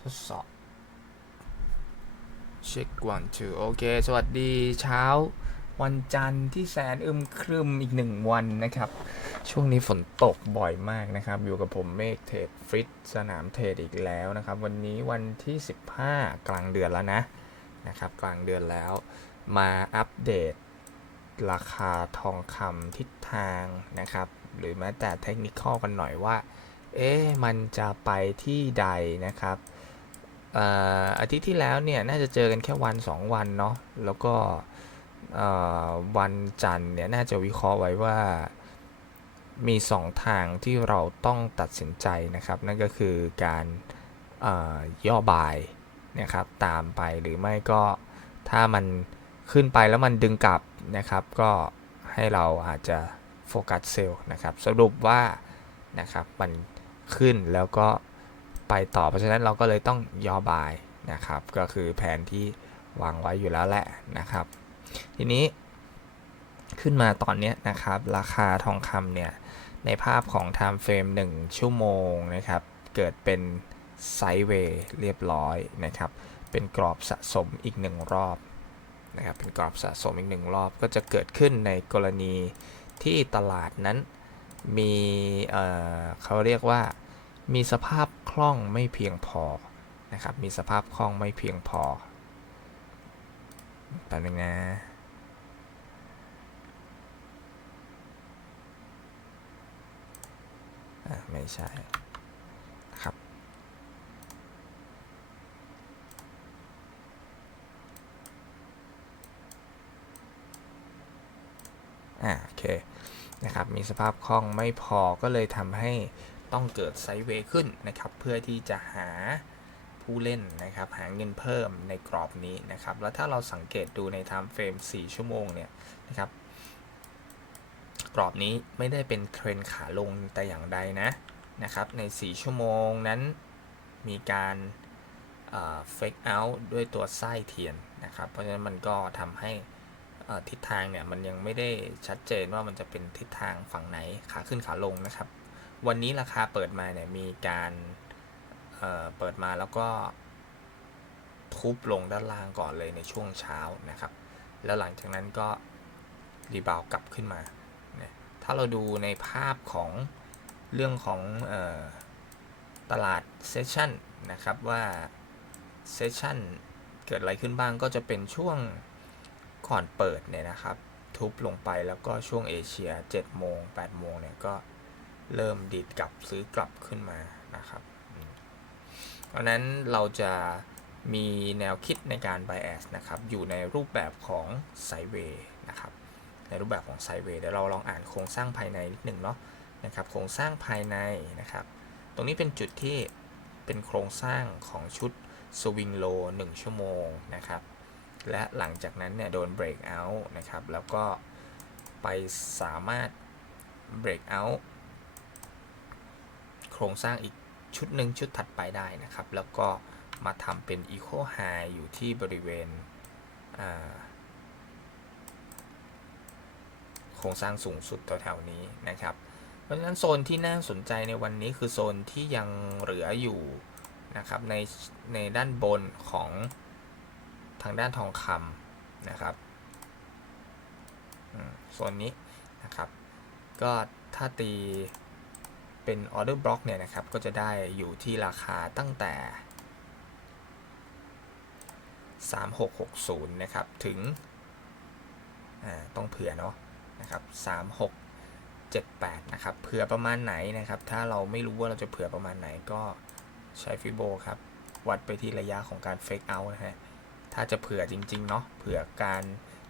ทดสอบ เช็ค one two โอเค สวัสดีเช้า วันจันทร์ที่แสนอึมครึมอีกหนึ่งวันนะครับ ช่วงนี้ฝนตกบ่อยมากนะครับ อยู่กับผมเมฆเทรดฟริตสนามเทรดอีกแล้วนะครับ วันนี้วันที่ 15 กลางเดือนแล้วนะนะครับ กลางเดือนแล้วมาอัปเดตราคาทองคำทิศทางนะครับ หรือแม้แต่เทคนิคอลกันหน่อยว่า เอ๊ะมันจะไปที่ใดนะครับ อาทิตย์ที่แล้วเนี่ยน่าจะเจอกันแค่วัน 2 วันเนาะแล้วก็วันจันทร์เนี่ยน่าจะวิเคราะห์ไว้ว่ามี 2 ทางที่เราต้องตัดสินใจนะครับ นั่นก็คือการย่อย่อบายนะครับตามไปหรือไม่ก็ถ้ามันขึ้นไปแล้วมันดึงกลับนะครับ ก็ให้เราอาจจะโฟกัสเซลล์นะครับ สรุปว่านะครับมันขึ้นแล้วก็ ไปต่อ เพราะฉะนั้นเราก็เลยต้องย่อบายนะครับ ก็คือแผนที่วางไว้อยู่แล้วแหละนะครับ ทีนี้ขึ้นมาตอนนี้นะครับ ราคาทองคำเนี่ยในภาพของ time frame 1 ชั่วโมงนะครับ เกิดเป็นไซด์เวย์เรียบร้อยนะครับ เป็นกรอบสะสมอีกหนึ่งรอบนะครับ เป็นกรอบสะสมอีกหนึ่งรอบ ก็จะเกิดขึ้นในกรณีที่ตลาดนั้นมีเเขาเรียกว่า มีสภาพคล่องไม่เพียงพอนะครับ มีสภาพคล่องไม่เพียงพอแป๊บนึงนะไม่ใช่ครับ อ่าโอเคนะครับ มีสภาพคล่องไม่พอก็เลยทำให้ ต้องเกิดไซด์เวย์ขึ้นนะครับ เพื่อที่จะหาผู้เล่นนะครับ หาเงินเพิ่มในกรอบนี้นะครับ แล้วถ้าเราสังเกตดูใน time frame 4ชั่วโมงเนี่ยนะครับ กรอบนี้ไม่ได้เป็นเทรนขาลงแต่อย่างใดนะนะครับ ใน 4 ชั่วโมงนั้นมีการเฟกเอาท์ด้วยตัวไส้เทียนนะครับ เพราะฉะนั้นมันก็ทำให้ทิศทางเนี่ยมันยังไม่ได้ชัดเจนว่ามันจะเป็นทิศทางฝั่งไหนขาขึ้นขาลงนะครับ วันนี้ราคาเปิดมาเนี่ยมีการเเปิดมาแล้วก็ทุบลงด้านล่างก่อนเลยในช่วงเช้านะครับ แล้วหลังจากนั้นก็รีบาวกลับขึ้นมา ถ้าเราดูในภาพของเรื่องของออตลาดเซสชันนะครับว่าเซสชันเกิดอะไรขึ้นบ้างก็จะเป็นช่วงก่อนเปิดเนี่ยนะครับ ทุบลงไปแล้วก็ช่วงเอเชีย7โมง8โมงเนี่ยก็ เริ่มดีดกลับซื้อกลับขึ้นมานะครับเพราะนั้นเราจะมีแนวคิดในการ bias นะครับ อยู่ในรูปแบบของไซเวย์นะครับ ในรูปแบบของไซเวย์เดี๋ยวเราลองอ่านโครงสร้างภายในนิดหนึ่งเนาะนะครับ โครงสร้างภายในนะครับ ตรงนี้เป็นจุดที่เป็นโครงสร้างของชุดสวิงโล1ชั่วโมงนะครับ และหลังจากนั้นเนี่ยโดนเบรกเอาท์นะครับ แล้วก็ไปสามารถเบรกเอาท์ ครงสร้างอีกชุดหนึ่งชุดถัดไปได้นะครับ แล้วก็มาทำเป็น Eco High อยู่ที่บริเวณโครงสร้างสูงสุดแถวๆนี้นะครับ เพราะฉะนั้นโซนที่น่าสนใจในวันนี้คือโซนที่ยังเหลืออยู่นะครับในในด้านบนของทางด้านทองคำนะครับโซนนี้นะครับ ก็ถ้าตี เป็นออเดอร์บล็อกเนี่ยนะครับ ก็จะได้อยู่ที่ราคาตั้งแต่ 3660 นะครับ ถึง ต้องเผื่อเนาะนะครับ3 6 7 8 นะครับ เผื่อประมาณไหนนะครับ ถ้าเราไม่รู้ว่าเราจะเผื่อประมาณไหนก็ใช้ฟิโบครับ วัดไปที่ระยะของการเฟกเอาท์นะฮะ ถ้าจะเผื่อจริง ๆ เนาะ เผื่อการ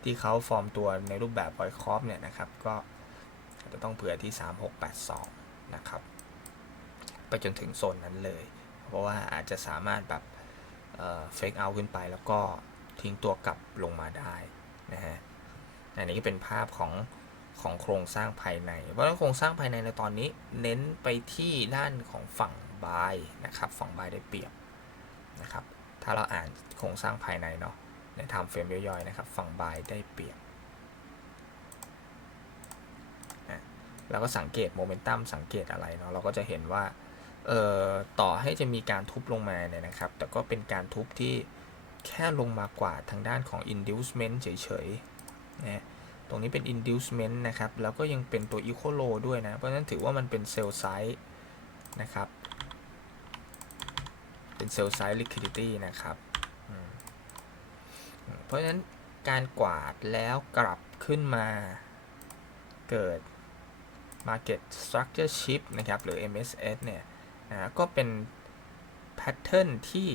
ที่เขาฟอร์มตัวในรูปแบบไวคอฟเนี่ยนะครับ ก็จะต้องเผื่อที่ 3682 นะครับ ไปจนถึงโซนนั้นเลย เพราะว่าอาจจะสามารถแบบเฟกเอาขึ้นไปแล้วก็ทิ้งตัวกลับลงมาได้นะฮะอันนี้ก็เป็นภาพของของโครงสร้างภายใน เพราะฉะนั้นโครงสร้างภายในในตอนนี้เน้นไปที่ด้านของฝั่งบายนะครับ ฝั่งบายได้เปรียบนะครับ ถ้าเราอ่านโครงสร้างภายในเนาะในทม์เฟรมย่อยๆนะครับ ฝั่งบายได้เปรียบ แล้วก็สังเกตโมเมนตัมสังเกตอะไรเนาะเราก็จะเห็นว่าเอ่อต่อให้จะมีการทุบลงมาเนี่ยนะครับ แต่ก็เป็นการทุบที่แค่ลงมากว่าทางด้านของ inducement เฉยๆนะตรงนี้เป็น inducement นะครับ แล้วก็ยังเป็นตัว equal low ด้วยนะ เพราะฉะนั้นถือว่ามันเป็น sell side นะครับ เป็น sell side liquidity นะครับ เพราะฉะนั้นการกวาดแล้วกลับขึ้นมาเกิด Market Structure Shift นะครับ หรือ MSS เนี่ยนะก็เป็นแพทเทิร์นที่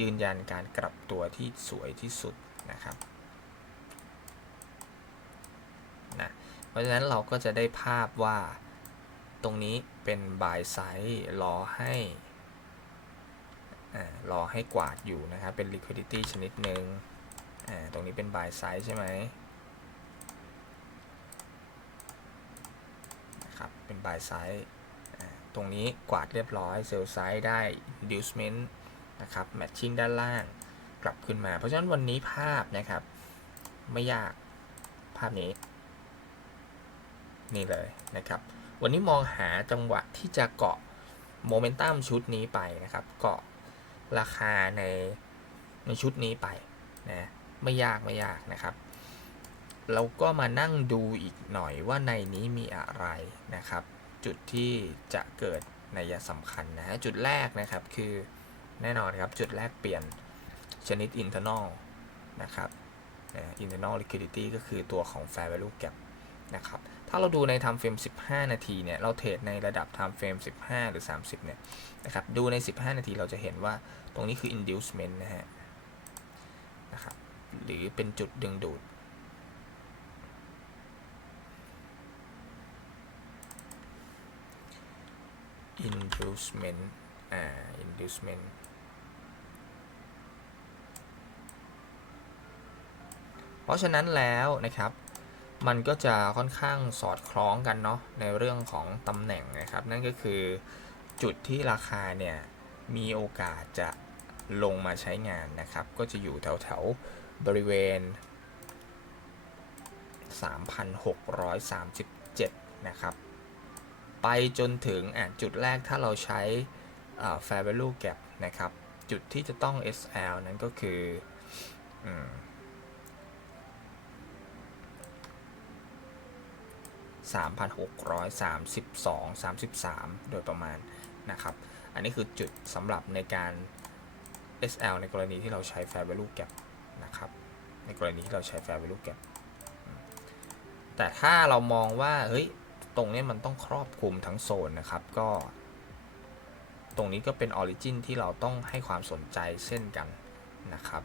ยืนยันการกลับตัวที่สวยที่สุดนะครับนะเพราะฉะนั้นเราก็จะได้ภาพว่าตรงนี้เป็น buy side รอให้อ่ารอให้กวาดอยู่นะครับ เป็น liquidity ชนิดหนึ่งอ่าตรงนี้เป็น buy side ใช่ไหม เป็น buy side อ่าตรงนี้กวาดเรียบร้อย sell side ได้ inducement นะครับ matching ด้านล่างกลับขึ้นมา เพราะฉะนั้นวันนี้ภาพนะครับ ไม่ยากภาพนี้ นี่เลยนะครับ วันนี้มองหาจังหวะที่จะเกาะโมเมนตัมชุดนี้ไปนะครับ เกาะราคาในในชุดนี้ไปนะไม่ยากไม่ยากนะครับ เราก็มานั่งดูอีกหน่อยว่าในนี้มีอะไรนะครับ จุดที่จะเกิดนัยสำคัญนะฮะจุดแรกนะครับคือแน่นอนครับจุดแรกเปลี่ยนชนิด internal นะครับอ่อ internal liquidity ก็คือตัวของ fair value gap นะครับ ถ้าเราดูใน time frame 15 นาทีเนี่ย เราเทรดในระดับ time frame 15 หรือ 30 เนี่ยนะครับ ดูใน 15 นาทีเราจะเห็นว่าตรงนี้คือ inducement นะฮะนะครับ หรือเป็นจุดดึงดูด inducement อ่า inducement เพราะฉะนั้นแล้วนะครับ มันก็จะค่อนข้างสอดคล้องกันเนาะในเรื่องของตำแหน่งนะครับ นั่นก็คือจุดที่ราคาเนี่ย มีโอกาสจะลงมาใช้งานนะครับ ก็จะอยู่แถวแถวๆบริเวณ 3,637 นะครับ ไปจนถึงจุดแรกถ้าเราใช้ fair value gap นะครับ จุดที่จะต้อง SL นั้นก็คืออืม3,632 33 โดยประมาณนะครับ อันนี้คือจุดสำหรับในการ SL ในกรณีที่เราใช้ fair value gap นะครับ ในกรณีที่เราใช้ fair value gap แต่ถ้าเรามองว่า เฮ้ย ตรงนี้มันต้องครอบคลุมทั้งโซนนะครับก็ ตรงนี้ก็เป็นออริจินที่เราต้องให้ความสนใจเช่นกันนะครับ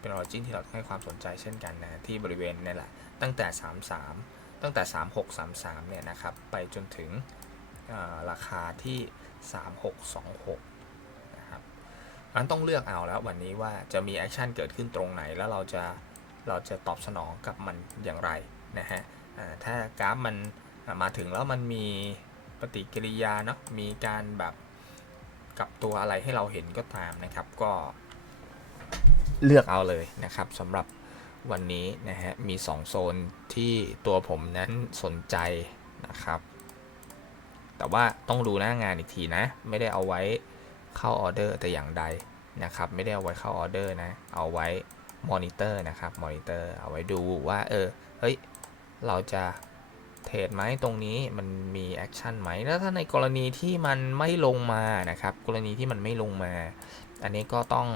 เป็นออริจินที่เราต้องให้ความสนใจเช่นกันนะที่บริเวณนี่แหละตั้งแต่ 33 ตั้งแต่ 3633 เนี่ยนะครับ ไปจนถึงราคาที่ 3626 นะครับอันต้องเลือกเอาแล้ววันนี้ว่าจะมีแอคชั่นเกิดขึ้นตรงไหนแล้วเราจะเราจะตอบสนองกับมันอย่างไรนะฮะถ้ากราฟมัน มาถึงแล้วมันมีปฏิกิริยาเนาะมีการแบบกับตัวอะไรให้เราเห็นก็ตามนะครับ ก็เลือกเอาเลยนะครับสำหรับวันนี้นะฮะมี 2 โซนที่ตัวผมนั้นสนใจนะครับ แต่ว่าต้องดูหน้างานอีกทีนะ ไม่ได้เอาไว้เข้าออเดอร์แต่อย่างใดนะครับ ไม่ได้เอาไว้เข้าออเดอร์นะ เอาไว้มอนิเตอร์นะครับมอนิเตอร์เอาไว้ดูว่าเออเฮ้ยเราจะ เทรดไหมตรงนี้มันมีแอคชั่นไหมแล้วถ้าในกรณีที่มันไม่ลงมานะครับ กรณีที่มันไม่ลงมา อันนี้ก็ต้อง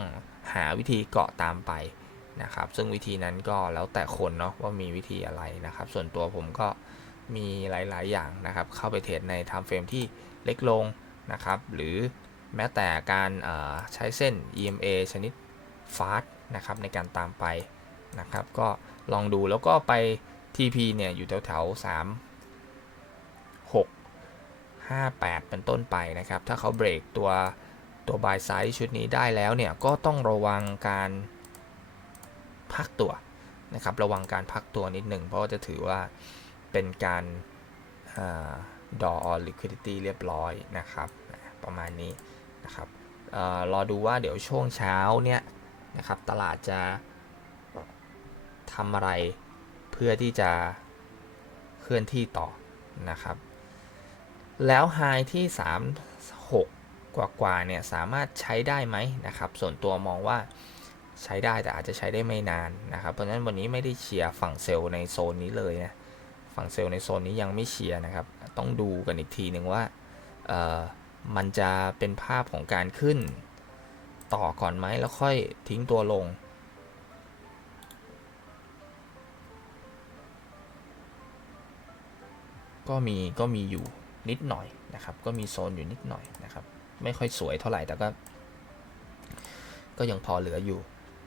หาวิธีเกาะตามไปนะครับ ซึ่งวิธีนั้นก็แล้วแต่คนเนาะว่ามีวิธีอะไรนะครับ ส่วนตัวผมก็มีหลาย ๆ อย่างนะครับ เข้าไปเทรดใน time frame ที่เล็กลงนะครับ หรือแม้แต่การใช้เส้น EMA ชนิด fast นะครับในการตามไปนะครับ ก็ลองดูแล้วก็ไป TP เนี่ย อยู่แถวแถวๆ3 6 5 8เป็นต้นไปนะครับ ถ้าเขาเบรกตัวตัว buy side ชุดนี้ได้แล้วเนี่ย ก็ต้องระวังการพักตัวนะครับ ระวังการพักตัวนิดหนึ่ง เพราะจะถือว่าเป็นการดอ on liquidity เรียบร้อยนะครับ ประมาณนี้นะครับเออรอดูว่าเดี๋ยวช่วงเช้าเนี่ยนะครับ ตลาดจะทำอะไร เพื่อที่จะเคลื่อนที่ต่อนะครับ แล้วไฮที่ 36กว่ากว่า ๆ เนี่ย สามารถใช้ได้ไหมนะครับ ส่วนตัวมองว่าใช้ได้แต่อาจจะใช้ได้ไม่นานนะครับ เพราะฉะนั้นวันนี้ไม่ได้เชียร์ฝั่งเซลล์ในโซนนี้เลยนะ ฝั่งเซลล์ในโซนนี้ยังไม่เชียร์นะครับ ต้องดูกันอีกทีหนึ่งว่าเออมันจะเป็นภาพของการขึ้นต่อก่อนไหมแล้วค่อยทิ้งตัวลง ก็มีก็มีอยู่นิดหน่อยนะครับ ก็มีโซนอยู่นิดหน่อยนะครับ ไม่ค่อยสวยเท่าไหร่แต่ก็ ก็ยังพอเหลืออยู่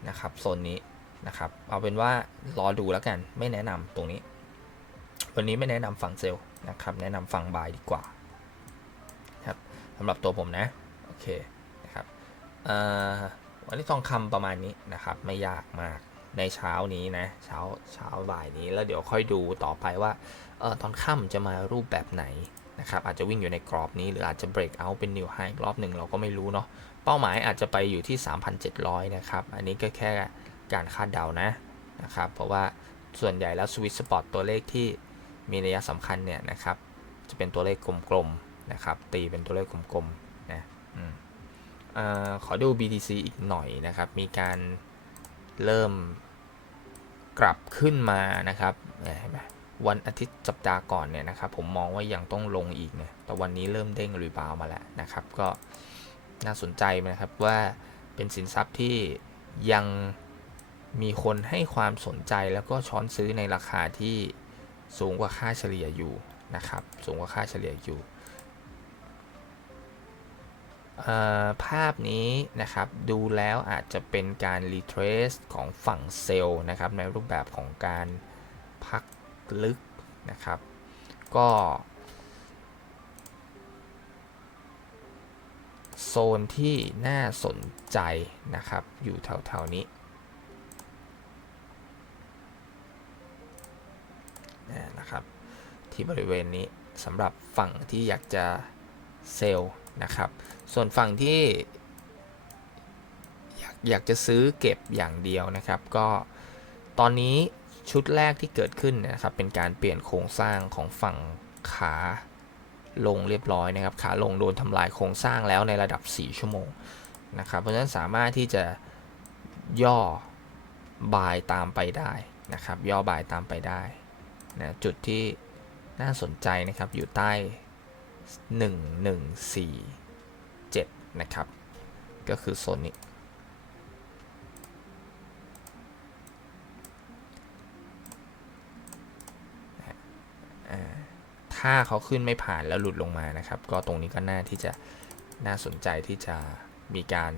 นะครับโซนนี้นะครับ เอาเป็นว่ารอดูแล้วกัน ไม่แนะนำตรงนี้ วันนี้ไม่แนะนำฝั่งเซลล์นะครับ แนะนำฝั่งบายดีกว่าครับสำหรับตัวผมนะ โอเคนะครับอันนี้ทองคำประมาณนี้นะครับ ไม่ยากมาก ในเช้านี้นะเช้าเช้าบ่ายนี้แล้วเดี๋ยวค่อยดูต่อไปว่าเออตอนค่ำจะมารูปแบบไหนนะครับอาจจะวิ่งอยู่ในกรอบนี้หรืออาจจะ break out เป็น new high อีกรอบหนึ่งเราก็ไม่รู้เนาะเป้าหมายอาจจะไปอยู่ที่ 3,700 นะครับ อันนี้ก็แค่การคาดเดานะนะครับเพราะว่าส่วนใหญ่แล้ว sweet spot ตัวเลขที่มีนัยสำคัญเนี่ยนะครับจะเป็นตัวเลขกลมๆนะครับตีเป็นตัวเลขกลมๆนะอืมเออขอดู BTC อีกหน่อยนะครับมีการเริ่ม กลับขึ้นมานะครับเห็นไหมวันอาทิตย์สัปดาห์ก่อนเนี่ยนะครับผมมองว่ายังต้องลงอีกเนี่ยแต่วันนี้เริ่มเด้งรีบาวมาแล้วนะครับ ก็น่าสนใจนะครับว่าเป็นสินทรัพย์ที่ยังมีคนให้ความสนใจแล้วก็ช้อนซื้อในราคาที่สูงกว่าค่าเฉลี่ยอยู่นะครับ สูงกว่าค่าเฉลี่ยอยู่ ภาพนี้นะครับดูแล้วอาจจะเป็นการรีเทรสของฝั่งเซลล์นะครับในรูปแบบของการพักลึกนะครับ ก็โซนที่น่าสนใจนะครับอยู่แถวๆนี้นะครับที่บริเวณนี้สำหรับฝั่งที่อยากจะเซลล์ นะครับ ส่วนฝั่งที่ อยากอยากจะซื้อเก็บอย่างเดียวนะครับ ก็ตอนนี้ชุดแรกที่เกิดขึ้นนยนะครับ เป็นการเปลี่ยนโครงสร้างของฝั่งขาลงเรียบร้อยนะครับ ขาลงโดนทำลายโครงสร้างแล้วในระดับ 4 ชั่วโมงนะครับ เพราะฉะนั้นสามารถที่จะย่อบายตามไปได้นะครับ ย่อบายตามไปได้นะจุดที่น่าสนใจนะครับอยู่ใต้ 1147 นะครับ ก็คือโซนนี้ถ้าเขาขึ้นไม่ผ่านแล้วหลุดลงมานะครับ ก็ตรงนี้ก็น่าที่จะน่าสนใจที่จะมีการ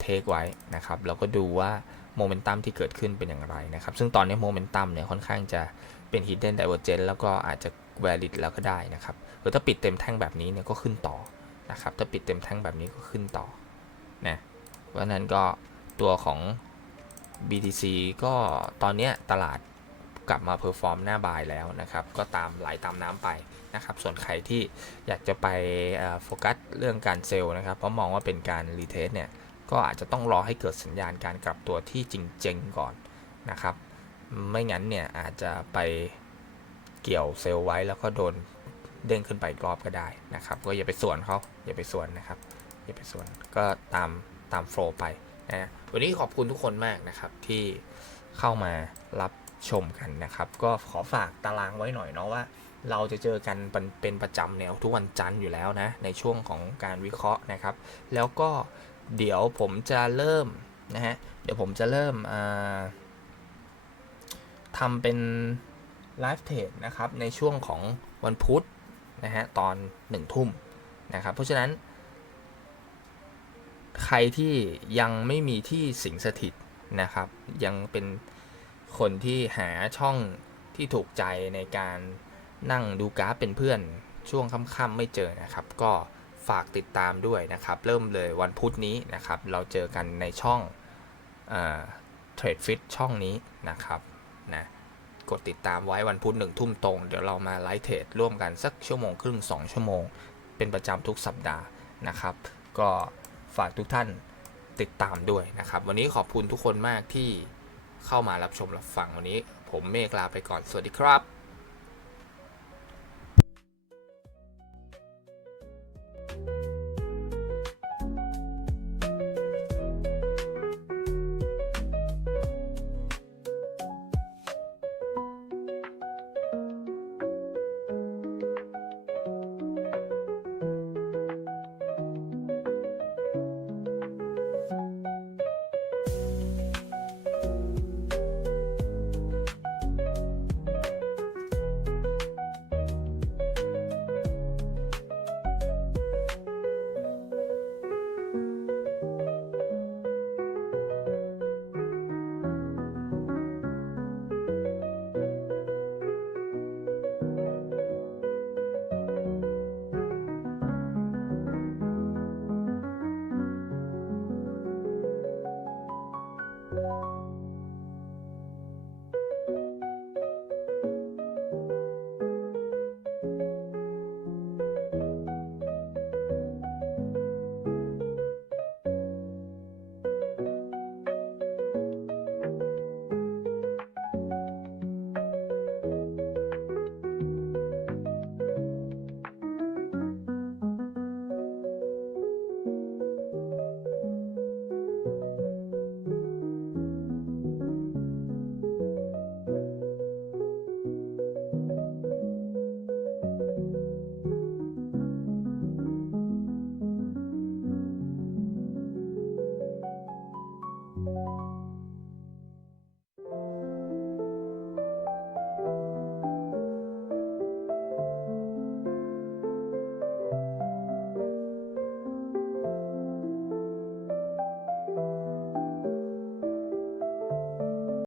เทคไว้นะครับแล้วก็ดูว่าโมเมนตัมที่เกิดขึ้นเป็นอย่างไรนะครับ ซึ่งตอนนี้โมเมนตัมเนี่ยค่อนข้างจะเป็น hidden divergence แล้วก็อาจจะ valid แล้วก็ได้นะครับหรือถ้าปิดเต็มแท่งแบบนี้เนี่ยก็ขึ้นต่อนะครับ ถ้าปิดเต็มแท่งแบบนี้ก็ขึ้นต่อนะเพราะนั้นก็ตัวของ BTC ก็ตอนนี้ตลาดกลับมาเพอร์ฟอร์มหน้าบายแล้วนะครับ ก็ตามไหลตามน้ำไปนะครับ ส่วนใครที่อยากจะไปโฟกัสเรื่องการเซลล์นะครับ เพราะมองว่าเป็นการรีเทสเนี่ย ก็อาจจะต้องรอให้เกิดสัญญาณการกลับตัวที่จริงเจงก่อนนะครับ ไม่งั้นเนี่ยอาจจะไป เกี่ยวเซลล์ไว้แล้วก็โดนเด้งขึ้นไปรอบก็ได้นะครับ ก็อย่าไปส่วนเขาอย่าไปส่วนนะครับ อย่าไปส่วนก็ตามตามโฟล์ไปนะวันนี้ขอบคุณทุกคนมากนะครับที่เข้ามารับชมกันนะครับ ก็ขอฝากตารางไว้หน่อยเนาะว่า เราจะเจอกันเป็นเป็นประจำแนวทุกวันจันทร์อยู่แล้วนะ ในช่วงของการวิเคราะห์นะครับ แล้วก็เดี๋ยวผมจะเริ่มนะฮะเดี๋ยวผมจะเริ่มทำเป็น ไลฟ์เทรดนะครับในช่วงของวันพุธนะฮะตอนหนึ่งทุ่มนะครับเพราะฉะนั้น ใครที่ยังไม่มีที่สิงสถิตนะครับ ยังเป็นคนที่หาช่องที่ถูกใจในการนั่งดูกราฟเป็นเพื่อนช่วงค่ำๆไม่เจอนะครับ ก็ฝากติดตามด้วยนะครับ เริ่มเลยวันพุธนี้นะครับ เราเจอกันในช่องเทรดฟิตช่องนี้นะครับนะ กดติดตามไว้วันพุธหนึ่งทุ่มตรง เดี๋ยวเรามาไลฟ์เทรดร่วมกันสักชั่วโมงครึ่ง 2 ชั่วโมง เป็นประจำทุกสัปดาห์นะครับ ก็ฝากทุกท่านติดตามด้วยนะครับ วันนี้ขอบคุณทุกคนมากที่เข้ามารับชมรับฟังวันนี้ ผมเมฆลาไปก่อนสวัสดีครับ